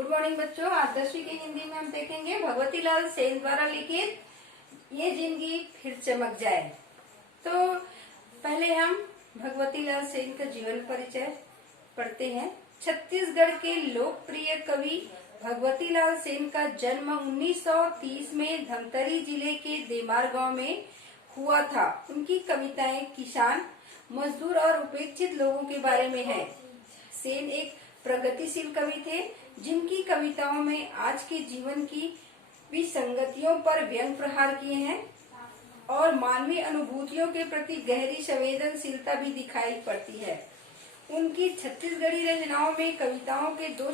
Good morning बच्चों। आज 10वीं की हिंदी में हम देखेंगे भगवती लाल सेन द्वारा लिखित ये जिंदगी फिर चमक जाए। तो पहले हम भगवती लाल सेन का जीवन परिचय पढ़ते हैं। छत्तीसगढ़ के लोकप्रिय कवि भगवती लाल सेन का जन्म 1930 में धमतरी जिले के देमार गांव में हुआ था। उनकी कविताएं किसान, मजदूर और उपेक्षित लोगों के बारे में है। सेन एक प्रगतिशील कवि थे जिनकी कविताओं में आज के जीवन की विसंगतियों पर व्यंग प्रहार किए हैं और मानवीय अनुभूतियों के प्रति गहरी संवेदनशीलता भी दिखाई पड़ती है। उनकी छत्तीसगढ़ी रचनाओं में कविताओं के दो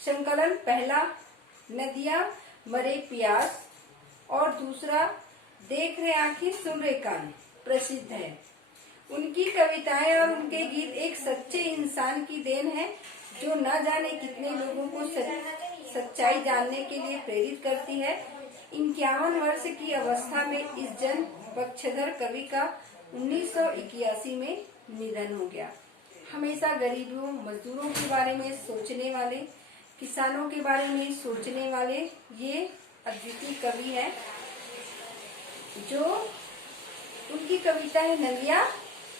संकलन, पहला नदियां मरे प्यास और दूसरा देख रहे आंखें सुन रहे कान प्रसिद्ध है। उनकी कविताएं और उनके गीत एक सच्चे इंसान की देन है जो न जाने कितने लोगों को सच्चाई जानने के लिए प्रेरित करती है। 51 वर्ष की अवस्था में इस जन पक्षधर कवि का 1981 में निधन हो गया। हमेशा गरीबों, मजदूरों के बारे में सोचने वाले, किसानों के बारे में सोचने वाले ये अद्वितीय कवि है। जो उनकी कविता है नदियां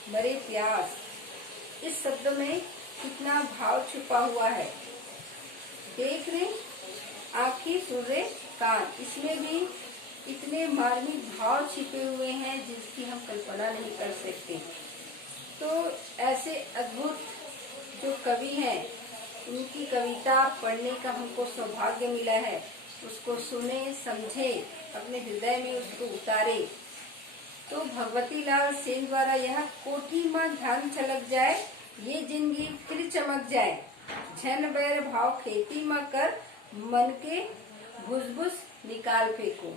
मरे प्यास, इस शब्द में कितना भाव छुपा हुआ है। देख रहे आंखें, सुन रहे कान, इसमें भी इतने मार्मिक भाव छिपे हुए हैं जिसकी हम कल्पना नहीं कर सकते। तो ऐसे अद्भुत जो कवि हैं, उनकी कविता पढ़ने का हमको सौभाग्य मिला है। उसको सुने, समझे, अपने हृदय में उसको उतारे। तो भगवती लाल सेन द्वारा यह कोठी में ध्यान छलक जाए, ये जिंदगी फिर चमक जाए, झन बैर भाव खेती में कर, मन के भुस निकाल फेंको।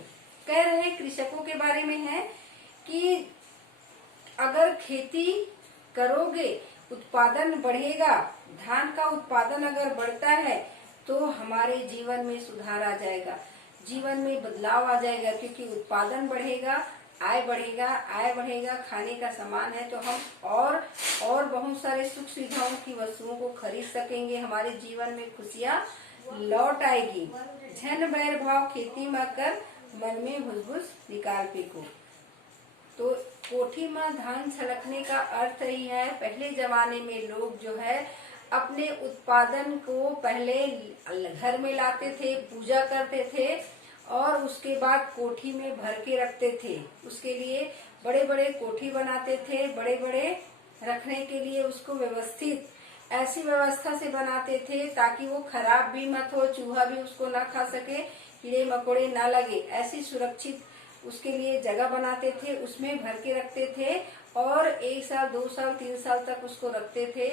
कह रहे हैं कृषकों के बारे में है कि अगर खेती करोगे उत्पादन बढ़ेगा, धान का उत्पादन अगर बढ़ता है तो हमारे जीवन में सुधार आ जाएगा, जीवन में बदलाव आ जाएगा। क्योंकि उत्पादन बढ़ेगा, आय बढ़ेगा, खाने का सामान है तो हम और बहुत सारे सुख सुविधाओं की वस्तुओं को खरीद सकेंगे, हमारे जीवन में खुशियाँ लौट आएगी। झन बैर भाव खेती में कर, मन में भुस निकाल फेंको। तो कोठी में धान छलकने का अर्थ ही है, पहले जमाने में लोग जो है अपने उत्पादन को पहले घर में लाते थे, पूजा करते थे और उसके बाद कोठी में भर के रखते थे। उसके लिए बड़े बड़े कोठी बनाते थे, बड़े बड़े रखने के लिए उसको व्यवस्थित ऐसी व्यवस्था से बनाते थे ताकि वो खराब भी मत हो, चूहा भी उसको ना खा सके, कीड़े मकोड़े ना लगे। ऐसी सुरक्षित उसके लिए जगह बनाते थे, उसमें भर के रखते थे और 1 साल, 2 साल, 3 साल तक उसको रखते थे।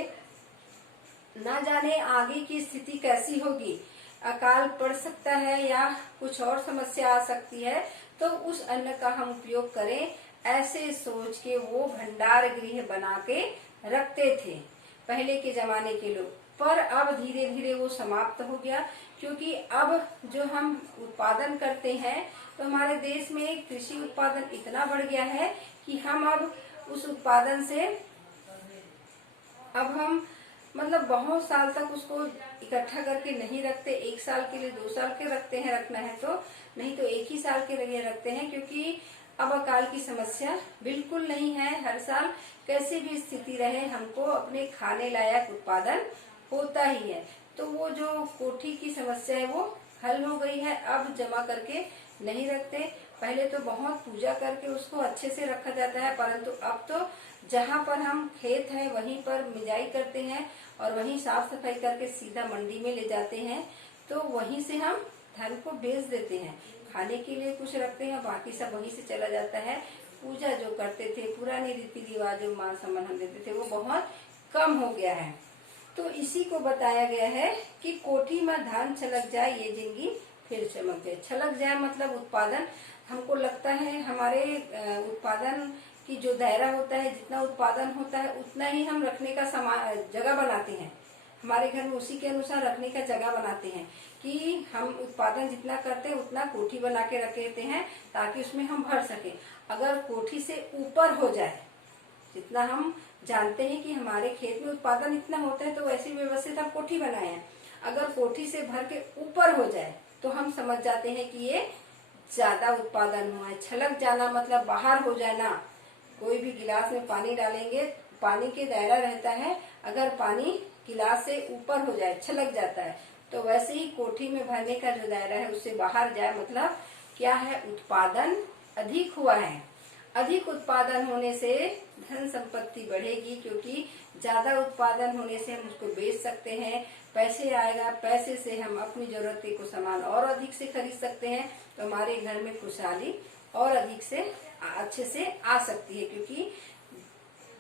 ना जाने आगे की स्थिति कैसी होगी, अकाल पड़ सकता है या कुछ और समस्या आ सकती है, तो उस अन्न का हम उपयोग करें, ऐसे सोच के वो भंडार गृह बना के रखते थे पहले के जमाने के लोग। पर अब धीरे धीरे वो समाप्त हो गया, क्योंकि अब जो हम उत्पादन करते हैं तो हमारे देश में कृषि उत्पादन इतना बढ़ गया है कि हम अब उस उत्पादन से अब हम बहुत साल तक उसको इकट्ठा करके नहीं रखते। 1 साल के लिए, 2 साल के रखते हैं, रखना है तो, नहीं तो 1 ही साल के लिए रखते हैं। क्योंकि अब अकाल की समस्या बिल्कुल नहीं है। हर साल कैसी भी स्थिति रहे, हमको अपने खाने लायक उत्पादन होता ही है। तो वो जो कोठी की समस्या है वो हल हो गई है। अब जमा करके नहीं रखते, पहले तो बहुत पूजा करके उसको अच्छे से रखा जाता है, परंतु अब तो जहाँ पर हम खेत है वहीं पर मिजाई करते हैं और वहीं साफ सफाई करके सीधा मंडी में ले जाते हैं। तो वहीं से हम धन को बेच देते हैं, खाने के लिए कुछ रखते हैं, बाकी सब वहीं से चला जाता है। पूजा जो करते थे, पुराने रीति रिवाज जो मान सम्मान हम देते थे, वो बहुत कम हो गया है। तो इसी को बताया गया है कि कोठी में धान छलक जाए, ये जिंदगी फिर चमक जाए। छलक जाए मतलब उत्पादन, हमको लगता है हमारे उत्पादन की जो दायरा होता है, जितना उत्पादन होता है उतना ही हम रखने का सामान जगह बनाते हैं हमारे घर में, उसी के अनुसार रखने का जगह बनाते हैं कि हम उत्पादन जितना करते हैं उतना कोठी बना के रख लेते हैं ताकि उसमें हम भर सके। अगर कोठी से ऊपर हो जाए, जितना हम जानते हैं कि हमारे खेत में उत्पादन इतना होता है तो वैसे व्यवस्थित हम कोठी बनाए हैं। अगर कोठी से भर के ऊपर हो जाए तो हम समझ जाते हैं कि ये ज्यादा उत्पादन हुआ है। छलक जाना मतलब बाहर हो जाना। कोई भी गिलास में पानी डालेंगे, पानी के दायरा रहता है, अगर पानी गिलास से ऊपर हो जाए, छलक जाता है, तो वैसे ही कोठी में भरने का जो दायरा है उससे बाहर जाए, मतलब क्या है, उत्पादन अधिक हुआ है। अधिक उत्पादन होने से धन संपत्ति बढ़ेगी, क्योंकि ज्यादा उत्पादन होने से हम उसको बेच सकते हैं, पैसे आएगा, पैसे से हम अपनी जरूरत को सामान और अधिक से खरीद सकते हैं, तो हमारे घर में खुशहाली और अधिक से अच्छे से आ सकती है, क्योंकि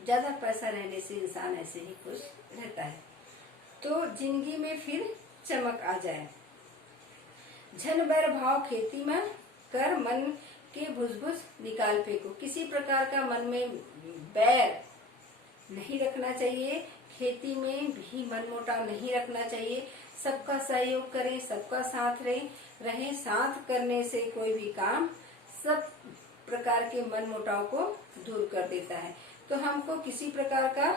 ज्यादा पैसा रहने से इंसान ऐसे ही खुश रहता है। तो जिंदगी में फिर चमक आ जाए। झन बैर भाव खेती में कर मन के भुस निकाल फेंको। किसी प्रकार का मन में बैर नहीं रखना चाहिए, खेती में भी मनमुटाव नहीं रखना चाहिए। सबका सहयोग करें, सबका साथ रहें। साथ करने से कोई भी काम सब प्रकार के मनमुटाव को दूर कर देता है। तो हमको किसी प्रकार का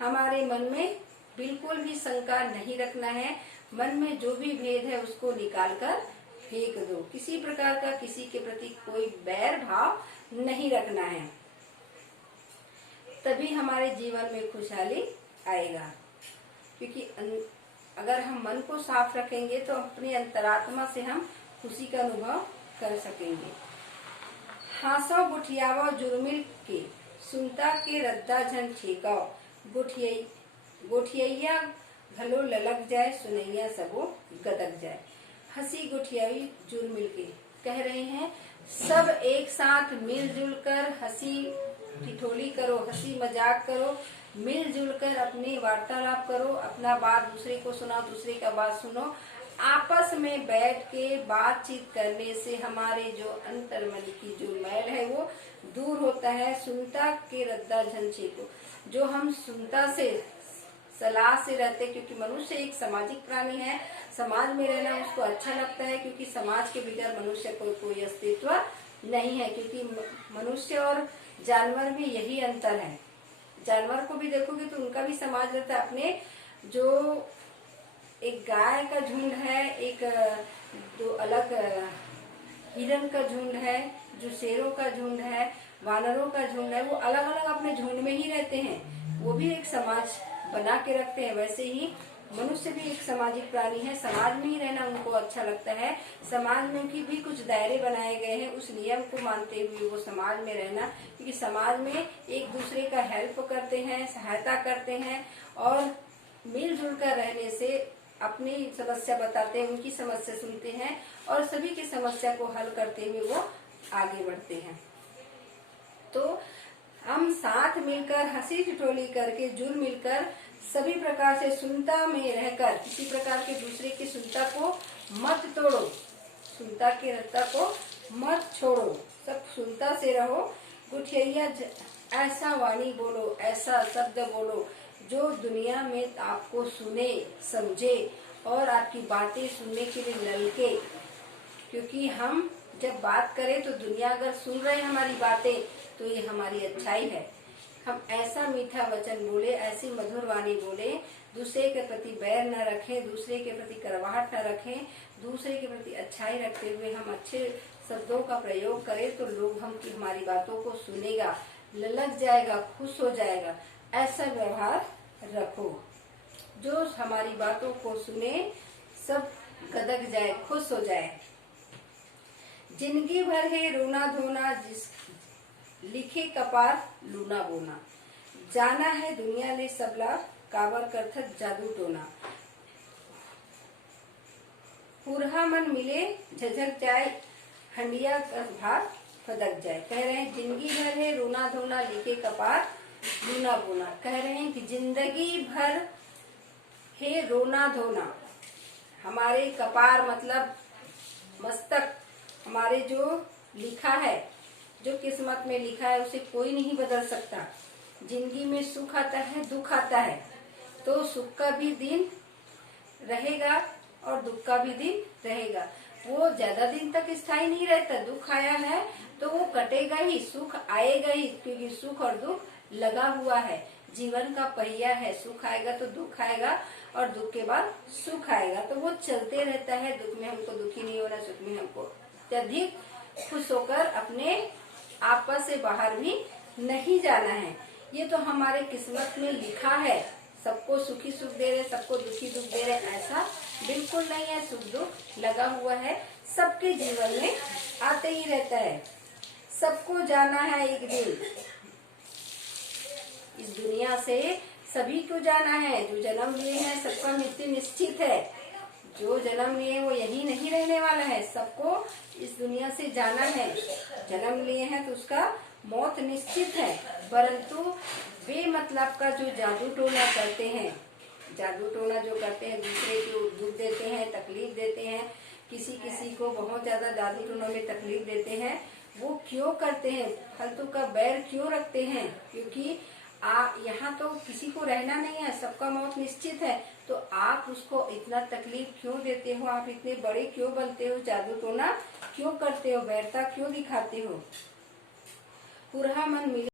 हमारे मन में बिल्कुल भी शंका नहीं रखना है। मन में जो भी भेद है उसको निकाल कर फेंक दो। किसी प्रकार का किसी के प्रति कोई बैर भाव नहीं रखना है, तभी हमारे जीवन में खुशहाली आएगा। क्योंकि अगर हम मन को साफ रखेंगे तो अपनी अंतरात्मा से हम खुशी का अनुभव कर सकेंगे। हासो गुठियावा जुर्मिल के सुनता के रद्दा झन छेकाओ। गोठिया भलो ललक जाए, सुनैया सबो गदक जाए। हंसी गुठियाई जुर्मिल के कह रहे हैं, सब एक साथ मिलजुल कर हंसी ठिठोली करो, हंसी मजाक करो, मिलजुल कर अपनी वार्तालाप करो, अपना बात दूसरे को सुनाओ, दूसरे का बात सुनो। आपस में बैठ के बातचीत करने से हमारे जो अंतर्मन की जो मैल है वो दूर होता है। सुनता के रद्दा झंझे को, जो हम सुनता से सलाह से रहते, क्योंकि मनुष्य एक सामाजिक प्राणी है, समाज में रहना उसको अच्छा लगता है, क्योंकि समाज के बगैर मनुष्य को कोई अस्तित्व नहीं है। क्योंकि मनुष्य और जानवर में यही अंतर है। जानवर को भी देखोगे तो उनका भी समाज रहता है। अपने जो एक गाय का झुंड है, एक दो अलग हिरण का झुंड है, जो शेरों का झुंड है, वानरों का झुंड है, वो अलग अलग अपने झुंड में ही रहते हैं, वो भी एक समाज बना के रखते हैं। वैसे ही मनुष्य भी एक सामाजिक प्राणी है, समाज में ही रहना उनको अच्छा लगता है। समाज में भी कुछ दायरे बनाए गए हैं, उस नियम को मानते हुए वो समाज में रहना, क्योंकि समाज में एक दूसरे का हेल्प करते हैं, सहायता करते हैं, और मिलजुल कर रहने से अपनी समस्या बताते हैं, उनकी समस्या सुनते हैं, और सभी की समस्या को हल करते हुए वो आगे बढ़ते हैं। तो हम साथ मिलकर हंसी ठिठोली करके जुल मिलकर सभी प्रकार से सुनता में रहकर किसी प्रकार के दूसरे की सुनता को मत तोड़ो, सुनता के रत्ता को मत छोड़ो, सब सुनता से रहो। गुठिया ऐसा वाणी बोलो, ऐसा शब्द बोलो जो दुनिया में आपको सुने, समझे और आपकी बातें सुनने के लिए ललके। क्योंकि हम जब बात करें तो दुनिया अगर सुन रहे हमारी बातें तो ये हमारी अच्छाई है। हम ऐसा मीठा वचन बोले, ऐसी मधुर वाणी बोले, दूसरे के प्रति बैर न रखें, दूसरे के प्रति करवाहट न रखें, दूसरे के प्रति अच्छाई रखते हुए हम अच्छे शब्दों का प्रयोग करें, तो लोग हमारी बातों को सुनेगा, ललक जाएगा, खुश हो जाएगा। ऐसा व्यवहार रखो जो हमारी बातों को सुने, सब गदक जाए, खुश हो जाए। जिंदगी भर है रोना धोना, जिस लिखे कपार लूना बोना। जाना है दुनिया ने सबला, काबर करथत जादू टोना। पुरहा मन मिले झझक जाए, हंडिया का भार फदक जाए। कह रहे हैं जिंदगी भर है रोना धोना, लिखे कपार लूना बोना। कह रहे हैं कि जिंदगी भर है रोना धोना, हमारे कपार मतलब मस्तक, हमारे जो लिखा है, जो किस्मत में लिखा है उसे कोई नहीं बदल सकता। जिंदगी में सुख आता है, दुख आता है, तो सुख का भी दिन रहेगा और दुख का भी दिन रहेगा। वो ज्यादा दिन तक स्थायी नहीं रहता। दुख आया है तो वो कटेगा ही, सुख आएगा ही, क्योंकि सुख और दुख लगा हुआ है। जीवन का पहिया है। सुख आएगा तो दुख आएगा और दुख के बाद सुख आएगा, तो वो चलते रहता है। दुख में हमको दुखी नहीं होना, सुख में हमको अत्यधिक खुश होकर अपने आपा से बाहर भी नहीं जाना है। ये तो हमारे किस्मत में लिखा है। सबको सुखी सुख दे रहे, सबको दुखी दुख दे रहे, ऐसा बिल्कुल नहीं है। सुख दुख लगा हुआ है, सबके जीवन में आते ही रहता है। सबको जाना है एक दिन, इस दुनिया से सभी को जाना है। जो जन्म लिए हैं सबका मृत्यु निश्चित है। जो जन्म लिए वो यही नहीं रहने वाला है, सबको इस दुनिया से जाना है। जन्म लिए हैं तो उसका मौत निश्चित है। परंतु बेमतलब का जो जादू टोना करते हैं, जादू टोना जो करते हैं, दूसरे को दुख देते हैं, तकलीफ देते हैं, किसी किसी को बहुत ज्यादा जादू टोना में तकलीफ देते हैं, वो क्यों करते हैं? फालतू का बैर क्यों रखते हैं? क्योंकि यहाँ तो किसी को रहना नहीं है, सबका मौत निश्चित है। तो आप उसको इतना तकलीफ क्यों देते हो? आप इतने बड़े क्यों बनते हो? जादू टोना क्यों करते हो? बैरता क्यों दिखाते हो? पूरा मन मिले